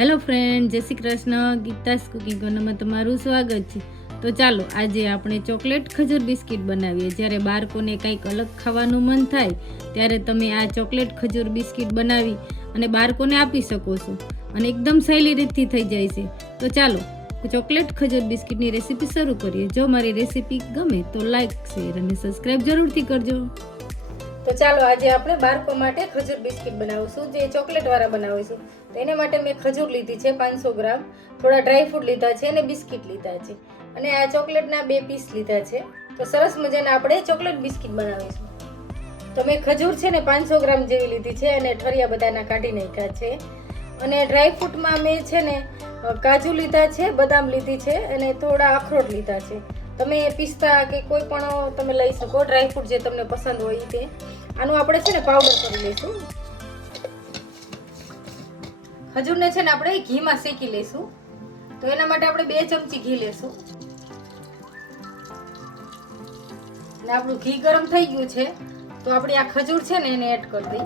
Hello friend, જય Shri Krishna. Geeta's cooking તમારું સ્વાગત છે. તો ચાલો, આજે આપણે ચોકલેટ ખજૂર બિસ્કિટ બનાવીએ. જ્યારે બાળકોને કંઈક અલગ ખાવાનું મન થાય, ત્યારે તમે આ ચોકલેટ ખજૂર બિસ્કિટ બનાવી અને બાળકોને આપી શકો છો. અને એકદમ સહેલી રીતથી થઈ જાય છે. તો ચાલો, ચોકલેટ ખજૂર બિસ્કિટની રેસીપી શરૂ કરીએ. જો મારી રેસીપી ગમે તો લાઇક શેર અને સબસ્ક્રાઈબ જરૂરથી કરજો. તો ચાલો આજે આપણે બાળકો માટે ખજૂર બિસ્કિટ બનાવીશું, જે ચોકલેટવાળા બનાવીશું તો એને માટે મેં ખજૂર લીધી છે પાંચસો ગ્રામ, થોડા ડ્રાય ફ્રૂટ લીધા છે અને બિસ્કિટ લીધા છે. અને આ ચોકલેટના બે પીસ લીધા છે. તો સરસ મજાના આપણે ચોકલેટ બિસ્કિટ બનાવીશું. તો મેં ખજૂર છે ને પાંચસો ગ્રામ જેવી લીધી છે અને ઠરિયા બધાના કાઢી નાખ્યા છે. અને ડ્રાય ફ્રૂટમાં મેં છે ને કાજુ લીધા છે, બદામ લીધી છે અને થોડા અખરોટ લીધા છે. તમે પિસ્તા કે કોઈ પણ તમે લઈ શકો, ડ્રાય ફ્રૂટ જે તમને પસંદ હોય તે. આનું આપણે છે ને પાવડર કરી લઈશું. ખજૂરને છે ને આપણે ઘીમાં શેકી લઈશું. તો એના માટે આપણે બે ચમચી ઘી લેશું. અને આપણું ઘી ગરમ થઈ ગયું છે, તો આપણી આ ખજૂર છે ને એને એડ કરી દઈ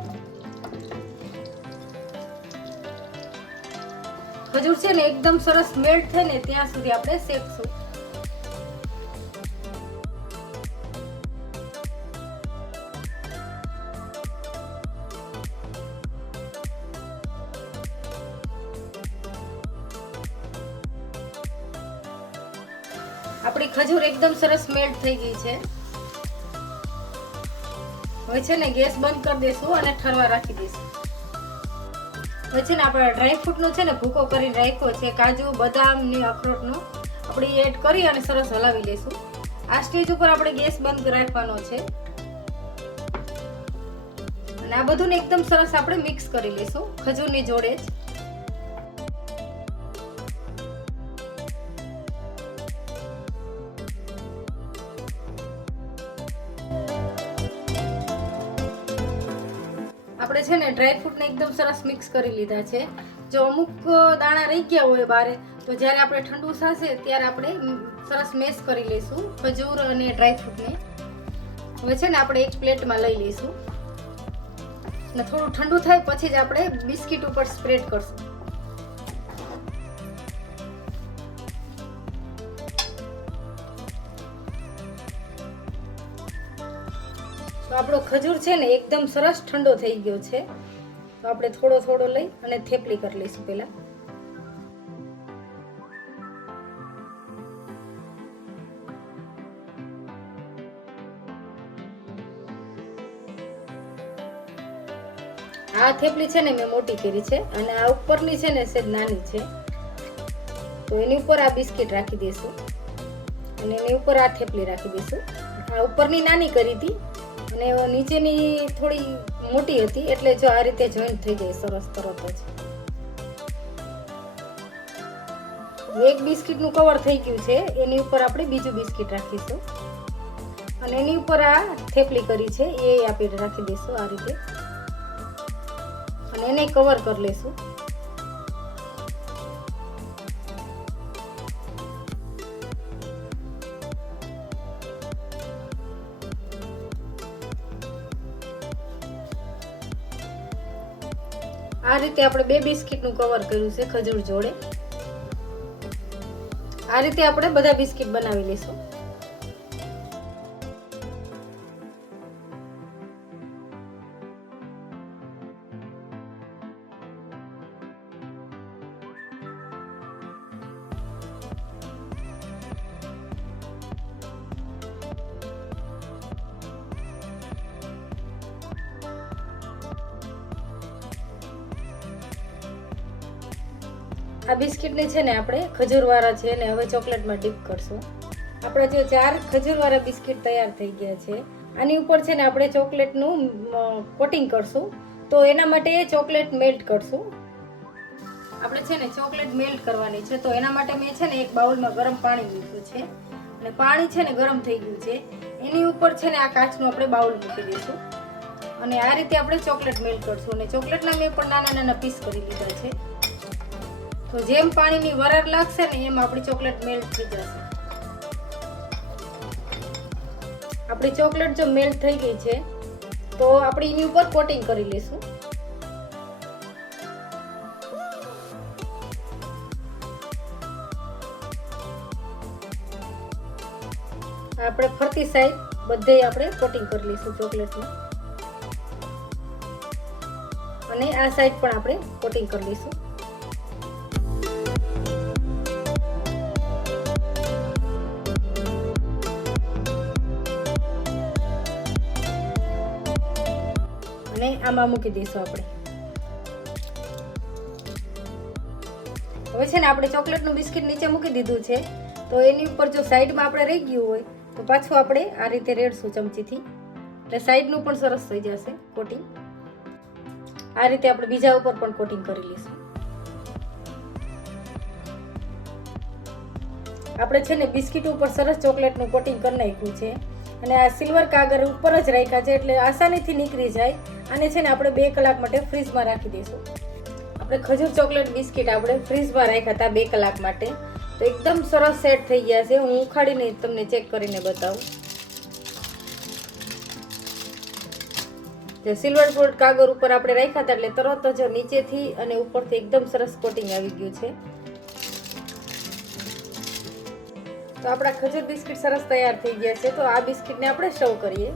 ખજૂર છે ને એકદમ સરસ મેલ્ટ થાય ને ત્યાં સુધી આપણે શેકશું. આપણી ખજૂર એકદમ સરસ મેલ્ટ થઈ ગઈ છે. હવે છે ને ગેસ બંધ કરી દઈશું અને ઠરવા રાખી દઈશું. હવે છે ને આપણે ડ્રાયફ્રૂટનો છે ને ભૂકો કરીને રાખ્યો છે, કાજુ, બદામ ને અખરોટનો. આપણે એડ કરી અને સરસ હલાવી લઈશું આ સ્ટેજ ઉપર આપણે ગેસ બંધ રાખવાનો છે. અને આ બધું એકદમ સરસ આપણે મિક્સ કરી લઈશું ખજૂરની જોડે જ. આપણે છે ડ્રાય ફ્રૂટને એકદમ સરસ મિક્સ કરી લીધા છે. જો અમુક દાણા રહી ગયા હોય બારે, તો જ્યારે આપણે ઠંડુ થશે ત્યારે આપણે સરસ મેશ કરી લઈશું ખજૂર અને ડ્રાય ફ્રૂટને હવે છે ને આપણે એક પ્લેટમાં લઈ લઈશું. અને થોડું ઠંડુ થાય પછી જ આપણે બિસ્કિટ ઉપર સ્પ્રેડ કરશું. તો આપણો ખજૂર છે ને એકદમ સરસ ઠંડો થઈ ગયો છે. તો આપણે થોડો થોડો લઈ અને થેપલી કરી લઈશું પહેલાં. આ થેપલી છે ને મેં મોટી કરી છે અને આ ઉપરની છે ને સેજ નાની છે. તો એની ઉપર આ બિસ્કિટ રાખી દઈશું અને એની ઉપર આ થેપલી રાખી દઈશું. આ ઉપરની નાની કરી હતી અને નીચેની થોડી મોટી હતી એટલે જો આ રીતે જોઈન્ટ થઈ જાય સરસ તરત જ. એક બિસ્કિટનું કવર થઈ ગયું છે, એની ઉપર આપણે બીજું બિસ્કિટ રાખીશું. અને એની ઉપર આ થેપલી કરી છે, એ આપણે રાખી દઈશું આ રીતે. અને એને કવર કરી લઈશું. આ રીતે આપણે બે બિસ્કિટનું કવર કર્યું છે ખજૂર જોડે. આ રીતે આપણે બધા બિસ્કિટ બનાવી લઈશું. આ બિસ્કિટને છે ને આપણે ખજૂરવાળા છે ને હવે ચોકલેટમાં ડીપ કરશું. આપણા જે ચાર ખજૂરવાળા બિસ્કિટ તૈયાર થઈ ગયા છે, આની ઉપર છે ને આપણે ચોકલેટનું કોટિંગ કરશું. તો એના માટે ચોકલેટ મેલ્ટ કરશું. આપણે છે ને ચોકલેટ મેલ્ટ કરવાની છે, તો એના માટે મેં છે ને એક બાઉલમાં ગરમ પાણી લીધું છે. અને પાણી છે ને ગરમ થઈ ગયું છે. એની ઉપર છે ને આ કાચનું આપણે બાઉલ મૂકી દઈશું. અને આ રીતે આપણે ચોકલેટ મેલ્ટ કરશું. અને ચોકલેટના મેં પણ નાના નાના પીસ કરી લીધા છે. તો જેમ પાણીની વરાળ લાગશે ને એમ આપણી ચોકલેટ મેલ્ટ થઈ જશે. આપણી ચોકલેટ જો મેલ્ટ થઈ ગઈ છે, તો આપણે એની ઉપર કોટિંગ કરી લઈશું. આપણે ફરતી સાઈડ બધે આપણે કોટિંગ કરી લઈશું ચોકલેટનું અને આ સાઈડ પણ આપણે કોટિંગ કરી લઈશું. અને આમાં મૂકી દઈશું આપણે. હવે છે ને આપણે ચોકલેટનું બિસ્કિટ નીચે મૂકી દીધું છે. તો એની ઉપર જો સાઈડમાં આપણે રહી ગયું હોય, તો પાછું આપણે આ રીતે રેડશું ચમચીથી. એટલે સાઈડનું પણ સરસ થઈ જશે કોટિંગ. આ રીતે આપણે બીજા ઉપર પણ કોટિંગ કરી લઈશું. આપણે છે ને બિસ્કિટ ઉપર સરસ ચોકલેટનું કોટિંગ કરી નાખ્યું છે. અને આ સિલ્વર કાગળ ઉપર જ રાખ્યા છે એટલે આસાનીથી નીકળી જાય. અને છે ને આપણે બે કલાક માટે ફ્રીજમાં રાખી દઈશું. આપણે ખજૂર ચોકલેટ બિસ્કિટ આપણે ફ્રીજમાં રાખ્યા હતા બે કલાક માટે. તો એકદમ સરસ સેટ થઈ ગયા છે. હું ઉખાડીને તમને ચેક કરીને બતાવું. જે સિલ્વર ગોલ્ડ કાગળ ઉપર આપણે રાખ્યા હતા એટલે તરત જ નીચેથી અને ઉપરથી એકદમ સરસ કોટિંગ આવી ગયું છે. તો આપણા ખજૂર બિસ્કિટ સરસ તૈયાર થઈ ગયા છે, તો આ બિસ્કિટને આપણે સર્વ કરીએ.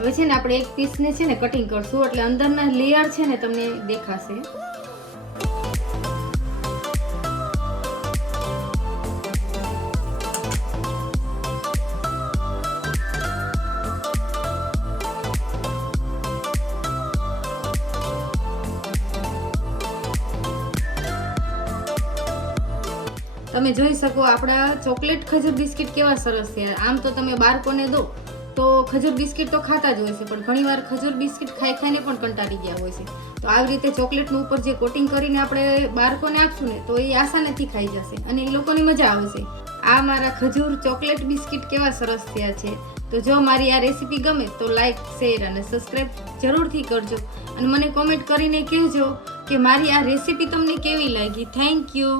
હવે છે ને આપણે એક પીસને છે ને કટિંગ કરશું, એટલે અંદરના લેયર છે ને તમને દેખાશે. તમે જોઈ શકો આપણા ચોકલેટ ખજૂર બિસ્કિટ કેવા સરસ છે. આમ તો તમે બાળકોને દો, તો ખજૂર બિસ્કિટ તો ખાતા જ હોય છે, પણ ઘણીવાર ખજૂર બિસ્કિટ ખાઈ ખાઈને પણ કંટાળી ગયા હોય છે. તો આવી રીતે ચોકલેટનું ઉપર જે કોટિંગ કરીને આપણે બાળકોને આપશું ને, તો એ આસાનીથી ખાઈ જશે અને એ લોકોને મજા આવશે આ મારા ખજૂર ચોકલેટ બિસ્કિટ કેવા સરસ થયા છે. તો જો મારી આ રેસીપી ગમે, તો લાઇક શેર અને સબસ્ક્રાઈબ જરૂરથી કરજો. અને મને કોમેન્ટ કરીને કહેજો કે મારી આ રેસીપી તમને કેવી લાગી. Thank you.